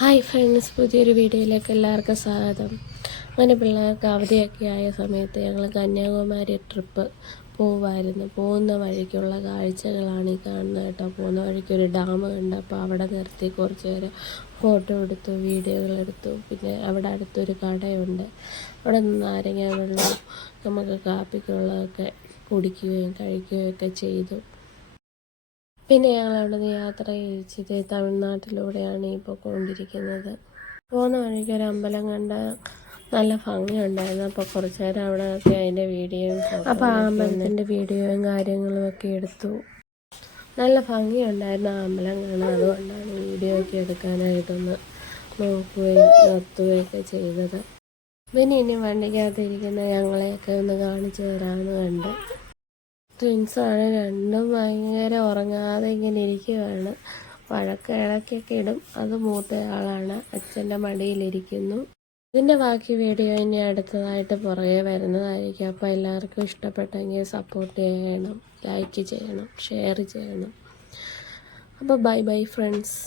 Hi friends, പുതിയൊരു വീഡിയോയിലേക്ക് എല്ലാവർക്കും സ്വാഗതം. അങ്ങനെ പിള്ളേർക്ക് അവധിയൊക്കെ ആയ സമയത്ത് ഞങ്ങൾ കന്യാകുമാരി ട്രിപ്പ് പോകുമായിരുന്നു. പോകുന്ന വഴിക്കുള്ള കാഴ്ചകളാണ് ഈ കാണുന്നത് കേട്ടോ. പോകുന്ന വഴിക്കൊരു ഡാം കണ്ടപ്പോൾ അവിടെ നിർത്തി കുറച്ച് നേരം ഫോട്ടോ എടുത്തു, വീഡിയോകളെടുത്തു. പിന്നെ അവിടെ അടുത്തൊരു കടയുണ്ട്, അവിടെ നിന്ന് നാരങ്ങ വെള്ളം നമുക്ക് കാപ്പിക്കുള്ളതൊക്കെ കുടിക്കുകയും കഴിക്കുകയും ഒക്കെ ചെയ്തു. പിന്നെ ഞങ്ങൾ അവിടെ നിന്ന് യാത്ര കഴിച്ചത് തമിഴ്നാട്ടിലൂടെയാണ് ഈ പോയിക്കൊണ്ടിരിക്കുന്നത്. പോകുന്ന വഴിക്ക് ഒരു അമ്പലം കണ്ട് നല്ല ഭംഗിയുണ്ടായിരുന്നു. അപ്പോൾ കുറച്ച് നേരം അവിടെ ഒക്കെ അതിൻ്റെ വീഡിയോയും അപ്പോൾ ആ അമ്പലത്തിൻ്റെ വീഡിയോയും കാര്യങ്ങളും ഒക്കെ എടുത്തു. നല്ല ഭംഗിയുണ്ടായിരുന്നു ആ അമ്പലം കാണാൻ. അതുകൊണ്ടാണ് വീഡിയോ ഒക്കെ എടുക്കാനായിട്ടൊന്ന് നോക്കുകയും നിർത്തുകയൊക്കെ ചെയ്തത്. പിന്നെ ഇനി വണ്ടിക്കകത്തിരിക്കുന്ന ഞങ്ങളെയൊക്കെ ഒന്ന് കാണിച്ചു തരാമെന്ന് കണ്ട്. ട്വിൻസാണ്, രണ്ടും ഭയങ്കര ഉറങ്ങാതെ ഇങ്ങനെ ഇരിക്കുകയാണ്. വഴക്ക് ഇടയ്ക്കൊക്കെ ഇടും. അത് മൂത്തയാളാണ്, അച്ഛൻ്റെ മടിയിലിരിക്കുന്നു. ഇതിൻ്റെ ബാക്കി വീഡിയോ ഇനി അടുത്തതായിട്ട് പുറകെ വരുന്നതായിരിക്കും. അപ്പോൾ എല്ലാവർക്കും ഇഷ്ടപ്പെട്ടെങ്കിൽ സപ്പോർട്ട് ചെയ്യണം, ലൈക്ക് ചെയ്യണം, ഷെയർ ചെയ്യണം. അപ്പോൾ ബൈ ബൈ ഫ്രണ്ട്സ്.